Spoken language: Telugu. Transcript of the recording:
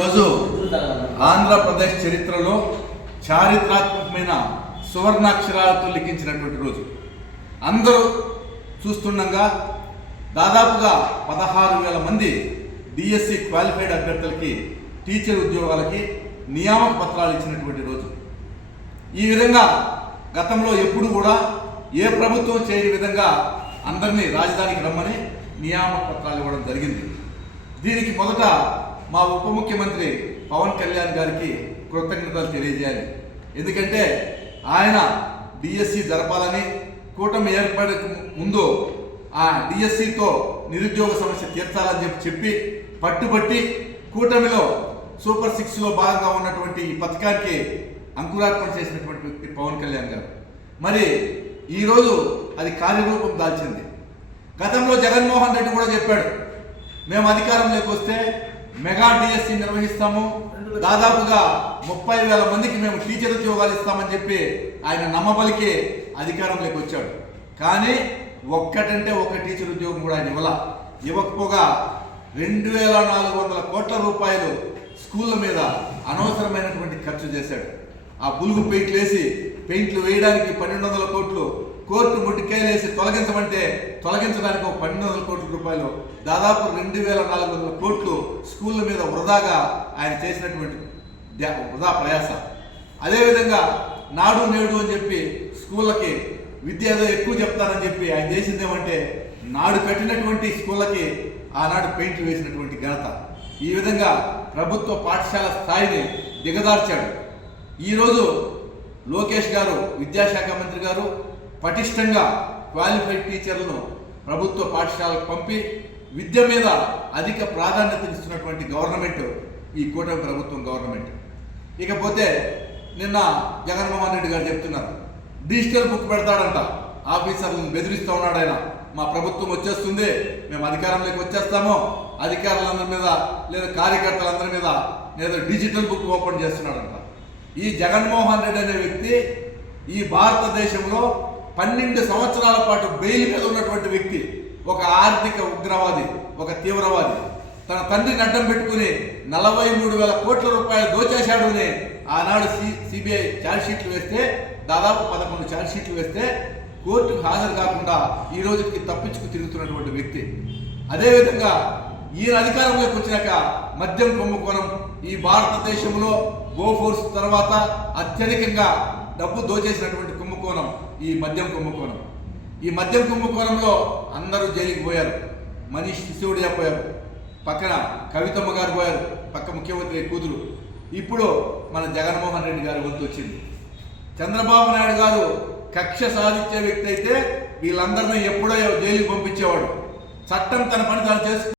రోజు ఆంధ్రప్రదేశ్ చరిత్రలో చారిత్రాత్మకమైన సువర్ణాక్షరాలతో లిఖించినటువంటి రోజు. అందరూ చూస్తుండగా దాదాపుగా పదహారు వేల మంది డిఎస్సి క్వాలిఫైడ్ అభ్యర్థులకి టీచర్ ఉద్యోగాలకి నియామక పత్రాలు ఇచ్చినటువంటి రోజు. ఈ విధంగా గతంలో ఎప్పుడు కూడా ఏ ప్రభుత్వం చేయని విధంగా అందరినీ రాజధానికి రమ్మని నియామక పత్రాలు ఇవ్వడం జరిగింది. దీనికి మొదట మా ఉప ముఖ్యమంత్రి పవన్ కళ్యాణ్ గారికి కృతజ్ఞతలు తెలియజేయాలి. ఎందుకంటే ఆయన డిఎస్సి జరపాలని కూటమి ఏర్పడక ముందు ఆ డిఎస్సితో నిరుద్యోగ సమస్య తీర్చాలని చెప్పి చెప్పి పట్టుబట్టి కూటమిలో సూపర్ సిక్స్లో భాగంగా ఉన్నటువంటి ఈ పథకానికి అంకురార్పణ చేసినటువంటి వ్యక్తి పవన్ కళ్యాణ్ గారు. మరి ఈరోజు అది కార్యరూపం దాల్చింది. గతంలో జగన్మోహన్ రెడ్డి కూడా చెప్పాడు మేము అధికారంలోకి వస్తే మెగా డిఎస్సి నిర్వహిస్తాము. దాదాపుగా ముప్పై వేల మందికి మేము టీచర్ ఉద్యోగాలు ఇస్తామని చెప్పి ఆయన నమ్మబలికి అధికారంలోకి వచ్చాడు. కానీ ఒక్కటంటే ఒక్క టీచర్ ఉద్యోగం కూడా ఆయన ఇవ్వాల. ఇవ్వకపోగా రెండు వేల నాలుగు వందల కోట్ల రూపాయలు స్కూళ్ళ మీద అనవసరమైనటువంటి ఖర్చు చేశాడు. ఆ బులుగు పెయింట్లు వేసి పెయింట్లు వేయడానికి పన్నెండు వందల కోట్లు కోర్టు ముట్టికాయలేసి తొలగించమంటే తొలగించడానికి ఒక పన్నెండు వందల కోట్ల రూపాయలు దాదాపు రెండు వేల నాలుగు వందల కోట్లు స్కూళ్ళ మీద వృధాగా ఆయన చేసినటువంటి వృధా ప్రయాస. అదేవిధంగా నాడు నేడు అని చెప్పి స్కూళ్ళకి విద్య ఏదో ఎక్కువ చెప్తానని చెప్పి ఆయన చేసింది ఏమంటే నాడు పెట్టినటువంటి స్కూళ్ళకి ఆనాడు పెయింట్లు వేసినటువంటి ఘనత. ఈ విధంగా ప్రభుత్వ పాఠశాల స్థాయిని దిగదార్చాడు. ఈరోజు లోకేష్ గారు విద్యాశాఖ మంత్రి గారు పటిష్టంగా క్వాలిఫైడ్ టీచర్లను ప్రభుత్వ పాఠశాలకు పంపి విద్య మీద అధిక ప్రాధాన్యత ఇస్తున్నటువంటి గవర్నమెంట్ ఈ కూటమి ప్రభుత్వం గవర్నమెంట్. ఇకపోతే నిన్న జగన్మోహన్ రెడ్డి గారు చెప్తున్నారు డిజిటల్ బుక్ పెడతాడంట ఆఫీసర్లను బెదిరిస్తూ ఉన్నాడు ఆయన. మా ప్రభుత్వం వచ్చేస్తుంది మేము అధికారంలోకి వచ్చేస్తాము. అధికారులందరి మీద లేదా కార్యకర్తలందరి మీద లేదా డిజిటల్ బుక్ ఓపెన్ చేస్తున్నాడంట. ఈ జగన్మోహన్ రెడ్డి అనే వ్యక్తి ఈ భారతదేశంలో పన్నెండు సంవత్సరాల పాటు బెయిల్ మీద ఉన్నటువంటి వ్యక్తి ఒక ఆర్థిక ఉగ్రవాది ఒక తీవ్రవాది. తన తండ్రిని అడ్డం పెట్టుకుని నలభై మూడు వేల కోట్ల రూపాయలు దోచేశాడు అని ఆనాడు సి సిబిఐ ఛార్జ్ షీట్లు వేస్తే దాదాపు పదకొండు ఛార్జ్ షీట్లు వేస్తే కోర్టుకు హాజరు కాకుండా ఈ రోజుకి తప్పించుకు తిరుగుతున్నటువంటి వ్యక్తి. అదేవిధంగా ఈయన అధికారంలోకి వచ్చినాక మద్యం కుంభకోణం ఈ భారతదేశంలో గోఫోర్స్ తర్వాత అత్యధికంగా డబ్బు దోచేసినటువంటి కుంభకోణం ఈ మద్యం కుంభకోణం. ఈ మద్యం కుంభకోణంలో అందరూ జైలుకి పోయారు. మనీష్ సిసోడియా పోయారు పక్కన కవితమ్మ గారు పోయారు. పక్క ముఖ్యమంత్రి కూతురు. ఇప్పుడు మన జగన్మోహన్ రెడ్డి గారి వంతు వచ్చింది. చంద్రబాబు నాయుడు గారు కక్ష సాధించే వ్యక్తి అయితే వీళ్ళందరినీ ఎప్పుడో జైలుకి పంపించేవాడు. చట్టం తన పని తాను చేసుకు